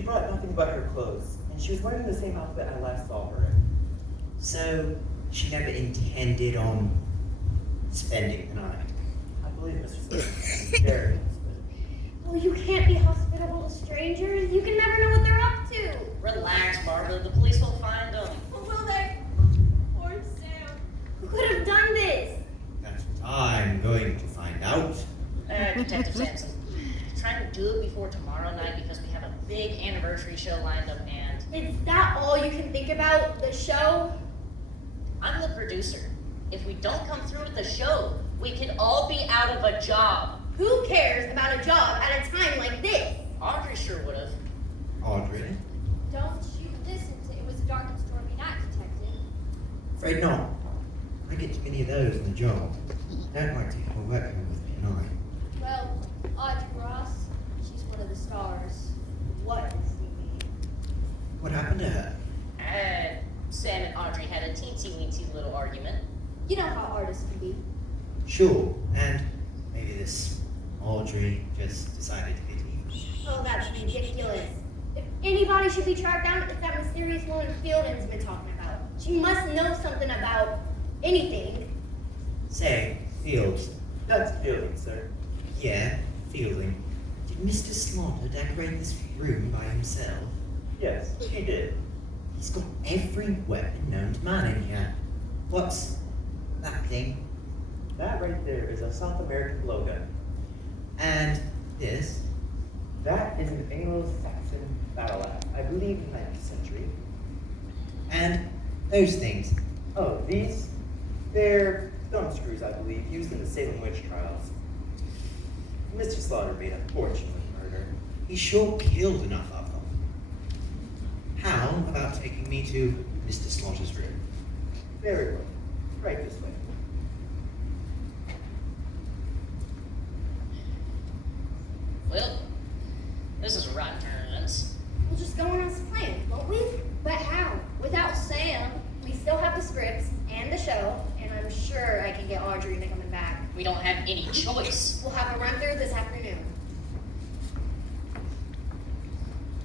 She brought nothing but her clothes, and she was wearing the same outfit I last saw her in. So, she never intended on spending the night? I believe Mr. Smith is very hospitable. Well, you can't be hospitable to strangers. You can never know what they're up to. Relax, Barbara. The police will find them. Well, will they? Poor Sam. Who could have done this? That's what I'm going to find out. Detective Sampson, trying to do it before tomorrow night because we have a big anniversary show lined up and... Is that all you can think about? The show? I'm the producer. If we don't come through with the show, we could all be out of a job. Who cares about a job at a time like this? Audrey sure would have. Audrey? Don't you listen to It Was a Dark and Stormy Night, Detective. Afraid not. I get too many of those in the job. I don't like to have a workman with me at night. Well, Audrey Ross, she's one of the stars. What does he mean? What happened to her? Sam and Audrey had a teensy-weensy little argument. You know how artists can be. Sure, and maybe this Audrey just decided to get even. Oh, that's ridiculous. If anybody should be tracked down, it's that mysterious woman Fielding's been talking about. She must know something about anything. Say, Fields. That's Fielding, sir. Yeah, Fielding. Did Mr. Slaughter decorate this room by himself? Yes, he did. He's got every weapon known to man in here. What's that thing? That right there is a South American blowgun. And this? That is an Anglo-Saxon battle axe, I believe 9th century. And those things? Oh, these? They're thumb screws, I believe, used in the Salem witch trials. Mr. Slaughter made a fortune with murder. He sure killed enough of them. How about taking me to Mr. Slaughter's room? Very well. Right this way. Well, this is a rotten turn of events. We'll just go on as planned, won't we? But how? Without Sam, we still have the scripts and the show, and I'm sure I can get Audrey into coming back. We don't have any choice. We'll have a run through this afternoon.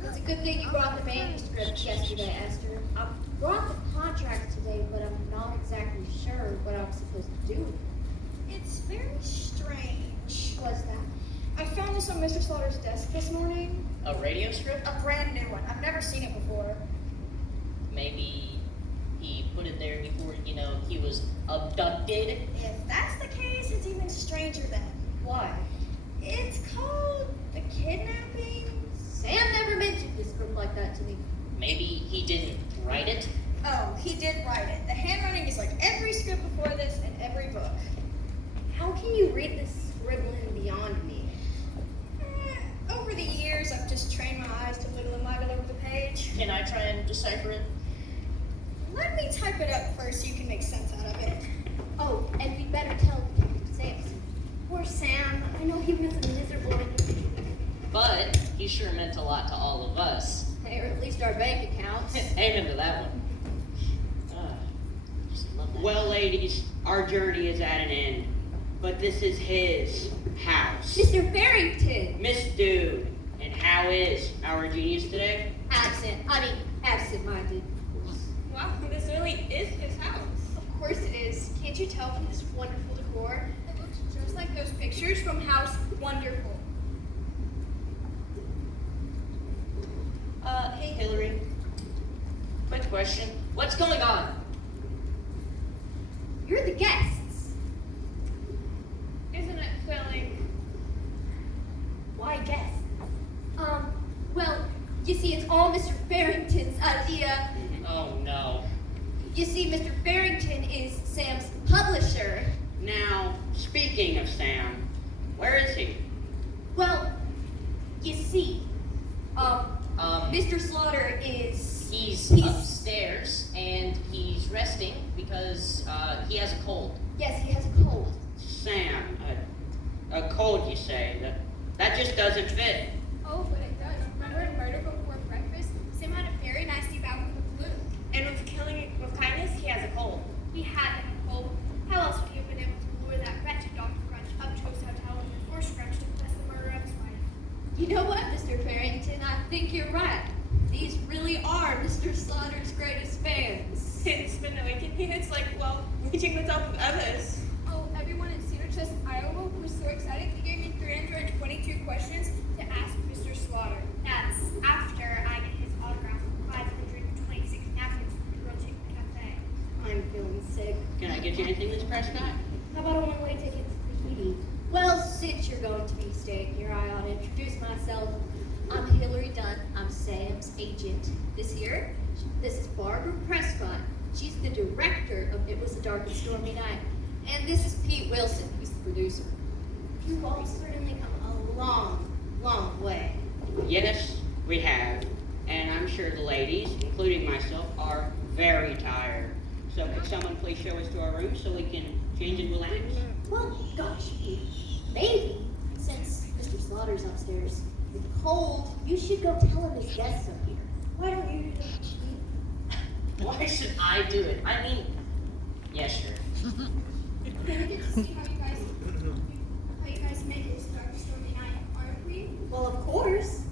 It's a good thing you brought the manuscript yesterday, Esther. I brought the contract today, but I'm not exactly sure what I'm supposed to do. It's very strange. What's that? I found this on Mr. Slaughter's desk this morning. A radio script? A brand new one. I've never seen it before. Maybe he put it there before, he was abducted. If that's the case, it's even stranger then. Why? It's called The Kidnapping. Sam never mentioned this script like that to me. Maybe he didn't write it. Oh, he did write it. The handwriting is like every script before this and every book. How can you read this scribbling beyond me? Over the years, I've just trained my eyes to wiggle and waggle over the page. Can I try and decipher it? Let me type it up first so you can make sense out of it. Oh, and we'd better tell Samson. Poor Sam. I know he was a miserable individual. But he sure meant a lot to all of us. Or at least our bank accounts. Amen to that one. Just love that. Well, ladies, our journey is at an end, but this is his house. Mr. Barrington! Miss Dude, and how is our genius today? Absent-minded. Wow, this really is his house. Of course it is. Can't you tell from this wonderful decor? It looks just like those pictures from House Wonderful. Hey, Hillary. Quick question. What's going on? You're the guests. Isn't it silly? Why guests? Well, you see, it's all Mr. Barrington's idea. Oh, no. You see, Mr. Barrington is Sam's publisher. Now, speaking of Sam, where is he? Well, you see, Mr. Slaughter is... He's upstairs, and he's resting because he has a cold. Yes, he has a cold. Sam, a cold, you say? That just doesn't fit. Oh, but it does. Remember in Murder Before Breakfast, Sam had a very nasty bout with the flu. And with killing with kindness, he has a cold. He had a cold. How else would he have been able to lure that wretched Dr. Crunch up to his hotel and force Crunch to confess the murder of his wife? You know what, Mr. Barrington? I think you're right. These really are Mr. Slaughter's greatest fans. Since been awakened, it's like, well, reaching the top of Everest. Oh, everyone in Cedar Chest, Iowa was so excited they gave me 322 questions to ask Mr. Slaughter. That's after I get his autograph from 526 napkins from the Grilled Chicken Cafe. I'm feeling sick. Can I get you anything, Miss Prescott? How about a one-way ticket to Tahiti? Well, since you're going to be staying here, I ought to introduce myself. I'm Hillary Dunn. I'm Sam's agent. This is Barbara Prescott. She's the director of It Was a Dark and Stormy Night. And this is Pete Wilson. He's the producer. You've all certainly come a long, long way. Yes, we have. And I'm sure the ladies, including myself, are very tired. So could someone please show us to our room so we can change and relax? Well, gosh, Pete, maybe, since Mr. Slaughter's upstairs with a cold, you should go tell him his guests are here. Why don't you do that, Pete? Why should I do it? I mean, yeah, sure. We're gonna get to see how you guys make it Dark and Stormy Night, aren't we? Well, of course.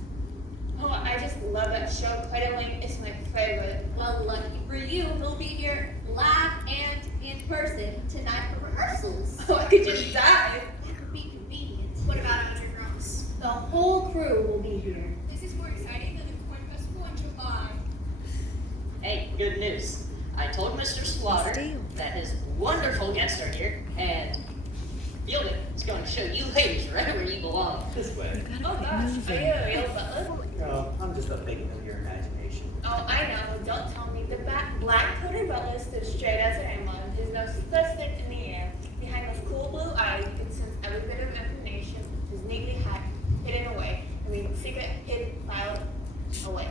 Oh, I just love that show. Cuddling is my favorite. Well, lucky for you, he'll be here live and in person tonight for rehearsals. Oh, I could just die. That would be convenient. What about 100 drums? The whole crew will be here. This is more exciting than the Corn Festival in July. Hey, good news. I told Mr. Slaughter that his wonderful guests are here, and Fielding is going to show you ladies right where you belong. This way. Oh gosh, are you a real butler? No, I'm just a figment of your imagination. Oh, I know. Don't tell me. The black-coated butler stood straight as an animal. His nose stuck stick in the air. Behind those cool blue eyes, you could sense every bit of information was neatly hidden away. I mean, secret hidden filed away.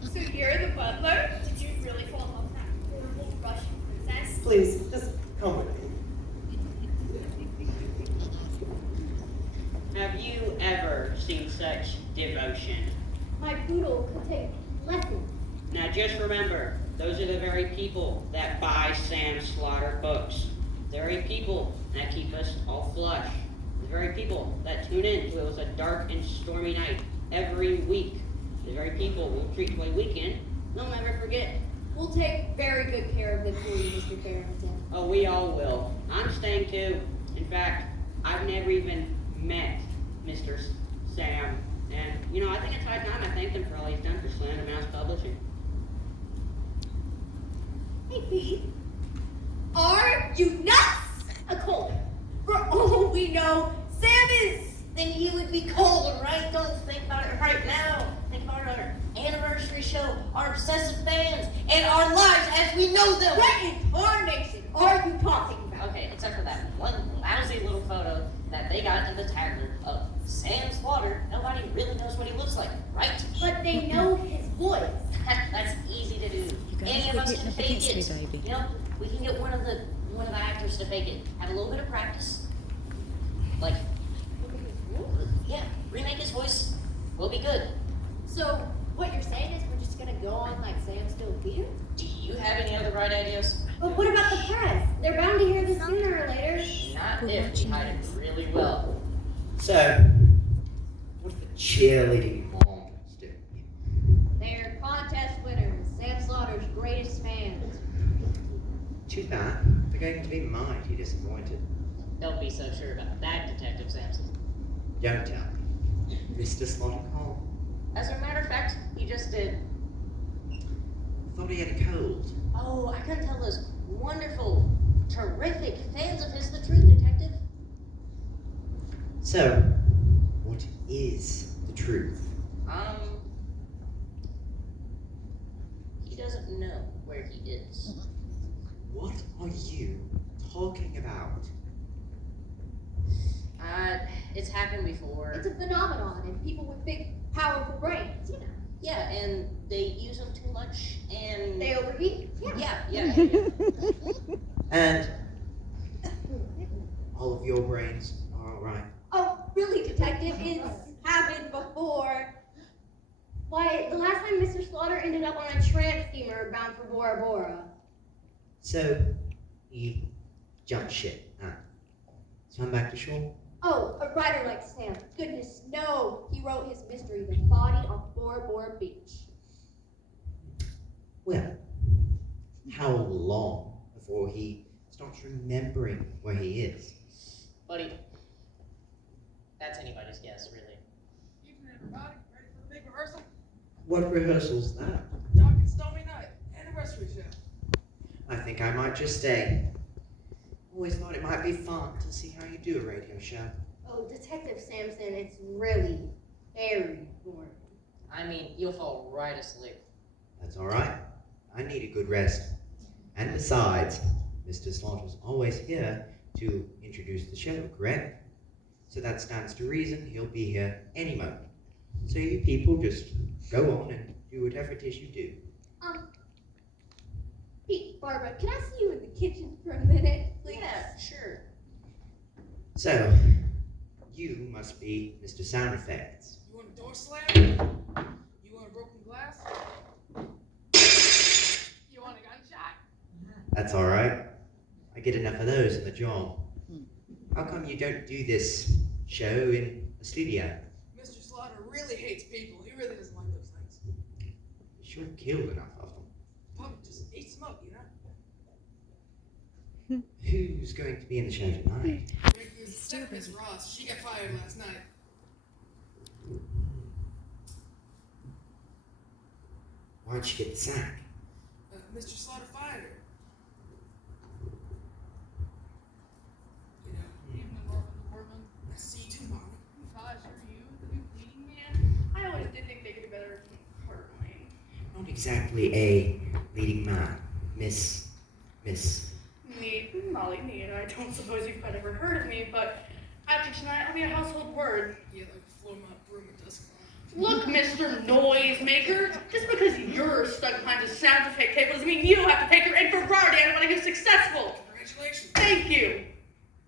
So you're the butler? Did you really fall in love with that horrible Russian princess? Please, just come with me. Have you ever seen such devotion? My poodle could take lessons. Now just remember, those are the very people that buy Sam Slaughter books. The very people that keep us all flush. The very people that tune in to It Was a Dark and Stormy Night every week. The very people we'll treat to a weekend they'll never forget. We'll take very good care of them for you, Mr. Farrington. Oh, we all will. I'm staying too. In fact, I've never even met Mr. Sam. And, I think it's high time I thanked him for all he's done for Slender Mouse Publishing. Hey, Pete. Are you nuts? A cold. For all we know, Sam is. Then you would be cold, right? Don't think about it right now. Think about our anniversary show, our obsessive fans, and our lives as we know them. What in tarnation are you talking about? Okay, except for that one lousy little photo that they got in the tagline of Sam Slaughter. Nobody really knows what he looks like, right? But they know his voice. That's easy to do. You're gonna Any of quit us hitting can up fake against it. me, baby. We can get one of the actors to fake it. Have a little bit of practice. Like, yeah, remake his voice. We'll be good. So, what you're saying is we're just gonna go on like Sam's still here? Do you have any other bright ideas? But what about the press? They're bound to hear this sooner or later. Not if we hide it really well. So, what's the cheerleading moms do? They're contest winners, Sam Slaughter's greatest fans. Too bad. They're going to be mighty disappointed. Don't be so sure about that, Detective Sampson. Don't tell me. Mr. Slaughter called. As a matter of fact, he just did. I thought he had a cold. Oh, I couldn't tell those wonderful, terrific fans of his the truth, Detective. So, what is the truth? He doesn't know where he is. What are you talking about? It's happened before. It's a phenomenon, and people with big, powerful brains, Yeah, and they use them too much, and They overheat. yeah. And all of your brains are alright. Oh, really, Detective? It's happened before. Why, the last time Mr. Slaughter ended up on a tramp steamer bound for Bora Bora. So, you jumped ship, huh? Swam back to shore? Oh, a writer like Sam. Goodness, no. He wrote his mystery, The Body of Bora Bora beach. Well, how long before he starts remembering where he is? Buddy, that's anybody's guess, really. Evening, everybody. Ready for the big rehearsal? What rehearsal's that? Doc and Stormy night. Anniversary show. I think I might just stay. Always thought it might be fun to see how you do a radio show. Oh, Detective Sampson, it's really very boring. I mean, you'll fall right asleep. That's all right. I need a good rest. And besides, Mr. Slaughter's always here to introduce the show, correct? So that stands to reason he'll be here any moment. So you people just go on and do whatever it is you do. Hey, Barbara, can I see you in the kitchen for a minute, please? Yeah, sure. So, you must be Mr. Sound Effects. You want a door slam? You want a broken glass? You want a gunshot? That's all right. I get enough of those in the job. How come you don't do this show in a studio? Mr. Slaughter really hates people. He really doesn't like those things. You sure killed enough of them. Punk just eats smoke, you know? Who's going to be in the show tonight? Step Miss Ross. She got fired last night. Why'd she get the sack? Mr. Slaughter fired her. You know, even the Norman Department. I see you too, Mom. Gosh, are you the new leading man? I always did think they could do better than Carter Lane. Not exactly a leading man, Miss. Me, Molly, and I don't suppose you've quite ever heard of me, but after tonight, I'll be a household word. Yeah, like a floor mop broom at dusk. Look, Mr. Noisemaker, just because you're stuck behind a sound effect table doesn't mean you have to take your infrared anybody who's successful. Congratulations. Thank you.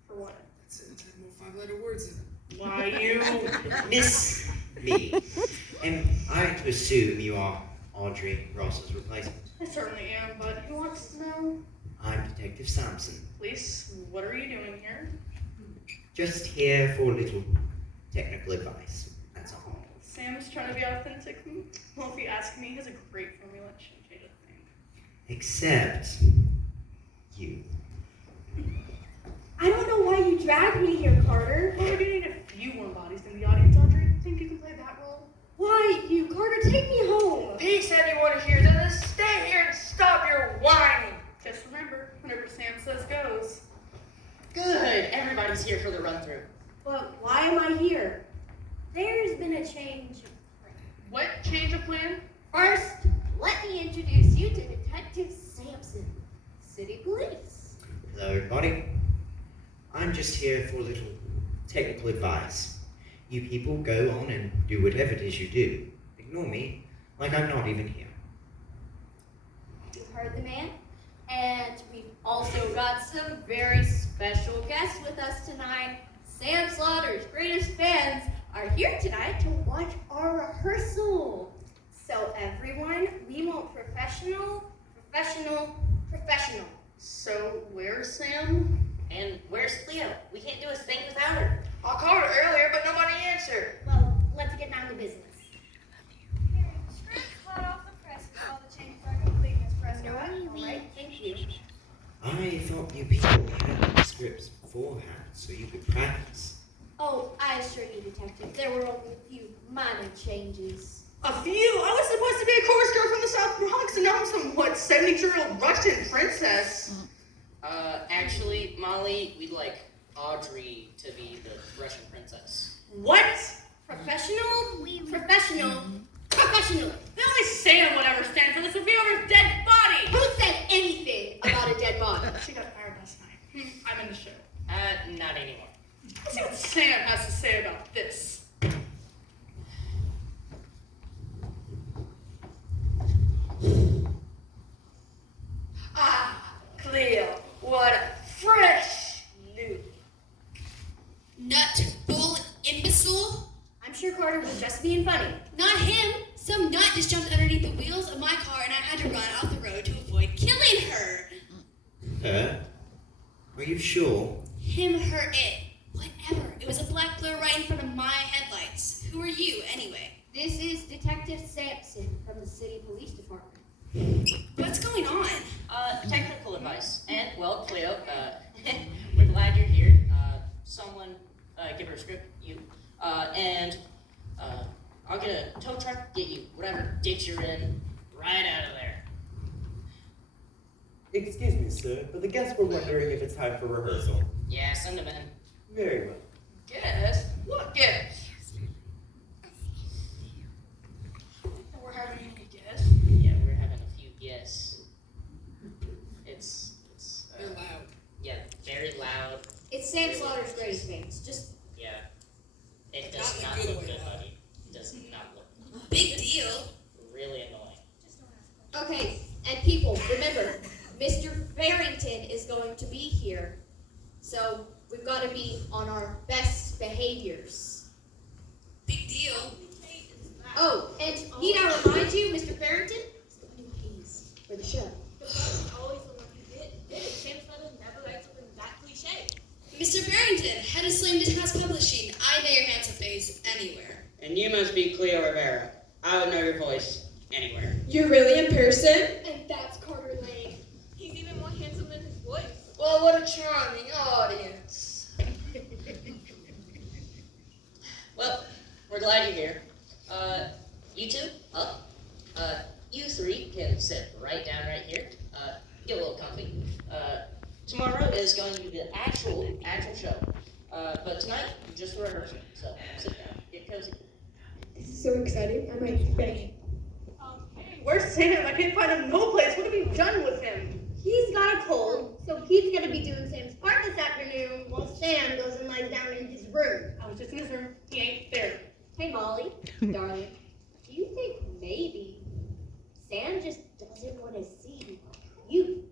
For what? That's it. It had more five-letter words in it. Why, you... Miss me. Am I to assume you are Audrey Ross's replacement? I certainly am, but who wants to know? I'm Detective Sampson. Please, what are you doing here? Just here for a little technical advice. That's all. Sam's trying to be authentic. Well, if you ask me, he has a great formula. It shouldn't change a thing. Except you. I don't know why you dragged me here, Carter. Well, we do need a few more bodies in the audience, Audrey. Think you can play that role? Why, you, Carter, take me home. He said you want to hear this. Stay here and stop your whining. Just remember, whenever Sam says goes. Good. Everybody's here for the run-through. But why am I here? There's been a change of plan. What change of plan? First, let me introduce you to Detective Sampson, City Police. Hello, everybody. I'm just here for a little technical advice. You people go on and do whatever it is you do. Ignore me, like I'm not even here. You heard the man? And we've also got some very special guests with us tonight. Sam Slaughter's greatest fans are here tonight to watch our rehearsal. So everyone, we want professional. So, where's Sam? And where's Cleo? We can't do a thing without her. I called her earlier, but nobody answered. Well, let's get down to business. Straight hot off the press with all the changes are complete, Miss Prescott. All right, thank you. I thought you people had scripts beforehand so you could practice. Oh, I assure you, Detective, there were only a few minor changes. A few? I was supposed to be a chorus girl from the South Bronx, and now I'm some, 72-year-old Russian princess. Actually, Molly, we'd like Audrey to be the Russian princess. What? Professional. The only Sam would ever stand for this would be over his dead body. Who said anything about a dead body? She got fired last night. I'm in the show. Not anymore. Let's see what Sam has to say about this. Ah, Cleo, what a fresh look. Nut, bull, imbecile? I'm sure Carter was just being funny. Not him. Some nut just jumped underneath the wheels of my car and I had to run off the road to avoid killing her. Her? Are you sure? Him, her, it. Whatever. It was a black blur right in front of my headlights. Who are you, anyway? This is Detective Sampson from the City Police Department. What's going on? Technical advice. And, well, Cleo, we're glad you're here. Someone, give her a script, you. I'll get a tow truck, get you whatever ditch you're in, right out of there. Excuse me, sir, but the guests were wondering if it's time for rehearsal. Yeah, send them in. Very well. Guess? What guess? We're having any guess? Yeah, we're having a few guests. It's They're loud. yeah, very loud. It's Sam Slaughter's greatest fans. Just Yeah. It does Not not in a look good way, good, loud. buddy. It does not look Big deal. really annoying. okay. And people, remember, Mr. Farrington is going to be here, so we've got to be on our best behaviors. Big deal. Oh, and need I remind you, Mr. Farrington, is the new haze for the show. The boss is always the one who did it. Sam Slaughter never likes to bring that cliche. Mr. Barrington, head of Slammed House Publishing. I know your handsome face anywhere. And you must be Cleo Rivera. I would know your voice anywhere. You're really in person? And that's Carter Lane. He's even more handsome than his voice. Well, what a charming audience. Well, we're glad you're here. You two, up. You three can sit right down right here. Get a little comfy. Tomorrow is going to be the actual show. But tonight, just a rehearsal. So sit down, get cozy. This is so exciting. I might beg. Where's Sam? I can't find him no place. What have you done with him? He's got a cold, so Pete's gonna be doing Sam's part this afternoon while Sam goes and lies down in his room. I was just in his room. He ain't there. Hey, Molly, darling, do you think maybe Sam just doesn't want to see you?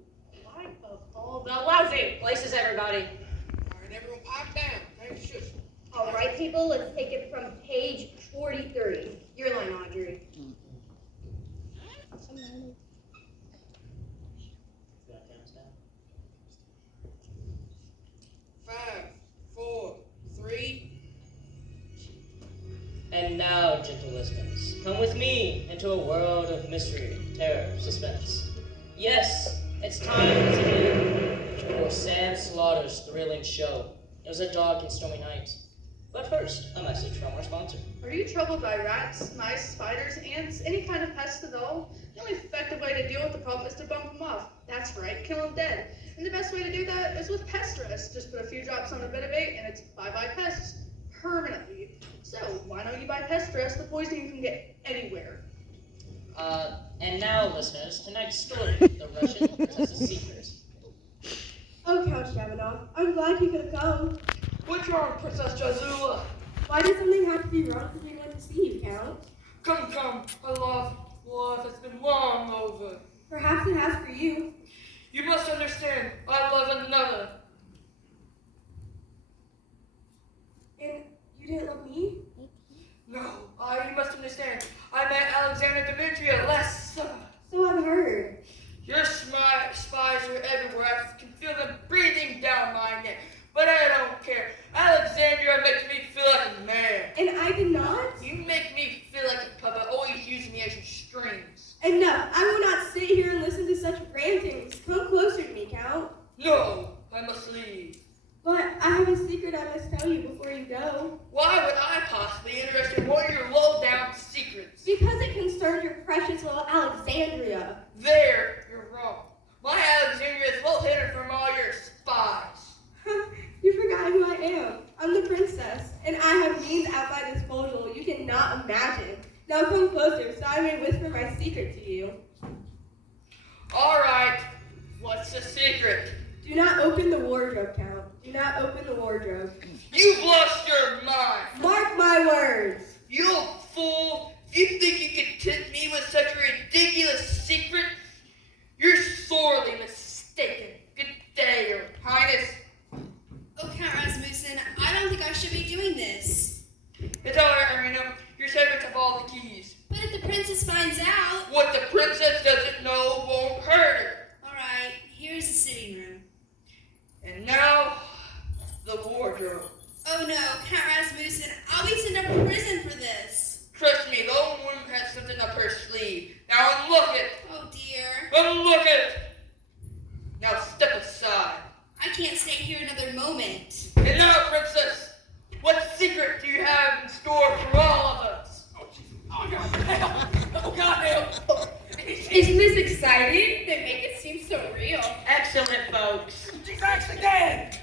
Why of all the lousy Places, everybody. Alright, everyone pipe down. Hey, shush. All right, people, let's take it from page 43. Your line, Audrey. That counts down. 5, 4, 3. And now, gentle listeners, come with me into a world of mystery, terror, suspense. Yes, it's time again for Sam Slaughter's thrilling show. It was a dark and stormy night. But first, a message from our sponsor. Are you troubled by rats, mice, spiders, ants, any kind of pest at all? The only effective way to deal with the problem is to bump them off. That's right, kill them dead. And the best way to do that is with pest rest. Just put a few drops on a bit of bait and it's bye-bye pests. Permanently. So, why don't you buy pest rest, the poison you can get anywhere? And now, listeners, tonight's story, The Russian versus the Secret. Oh, Count Shabanov, I'm glad you could have come. What's wrong, Princess Jazula? Why did something have to be wrong for me to see you, Count? Come, our love has been long over. Perhaps it has for you. You must understand, I love another. And you didn't love me? No, you must understand, I met Alexander Demetria last summer. So I've heard. Your spies are everywhere. I can feel them breathing down my neck. But I don't care. Alexandria makes me feel like a man. And I did not? You make me feel like a puppet, always using me as your strings. Enough. I will not sit here and listen to such rantings. Come closer to me, Count. No, I must leave. But I have a secret I must tell you before you go. Why would I possibly be interested in one of your low-down secrets? Because it concerns your precious little Alexandria. There, you're wrong. My Alexandria is well hidden from all your spies. You forgot who I am. I'm the princess, and I have means at my disposal you cannot imagine. Now come closer so I may whisper my secret to you. All right, what's the secret? Do not open the wardrobe, Count. Do not open the wardrobe. You've lost your mind. Mark my words. You fool! If you think you can tempt me with such a ridiculous secret, you're sorely mistaken. Good day, Your Highness. Oh, Count Rasmussen, I don't think I should be doing this. It's all right, Marina. Your servants have all the keys. But if the princess finds out... What the princess doesn't know won't hurt her. Alright, here's the sitting room. And now, the wardrobe. Oh no, Count Rasmussen, I'll be sent to prison for this. Trust me, those Now unlook it! Oh dear. Unlook it! Now step aside. I can't stay here another moment. And now, princess, what secret do you have in store for all of us? Oh God, help! Oh God, help! Isn't this exciting? They make it seem so real. Excellent, folks. She's actually dead!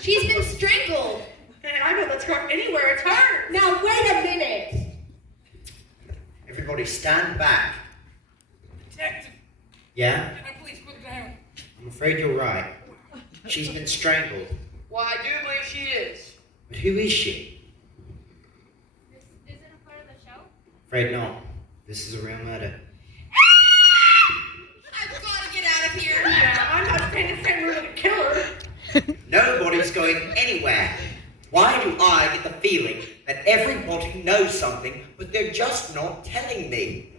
She's been strangled. And I know that scarf anywhere, it's hers. Now wait a minute. Everybody stand back. Detective, Yeah? can I please put it down? I'm afraid you're right. She's been strangled. Well, I do believe she is. But who is she? This isn't a part of the show? Afraid not. This is a real murder. I've got to get out of here. Yeah, I'm not staying in the same room with a killer. Nobody's going anywhere. Why do I get the feeling that everybody knows something, but they're just not telling me?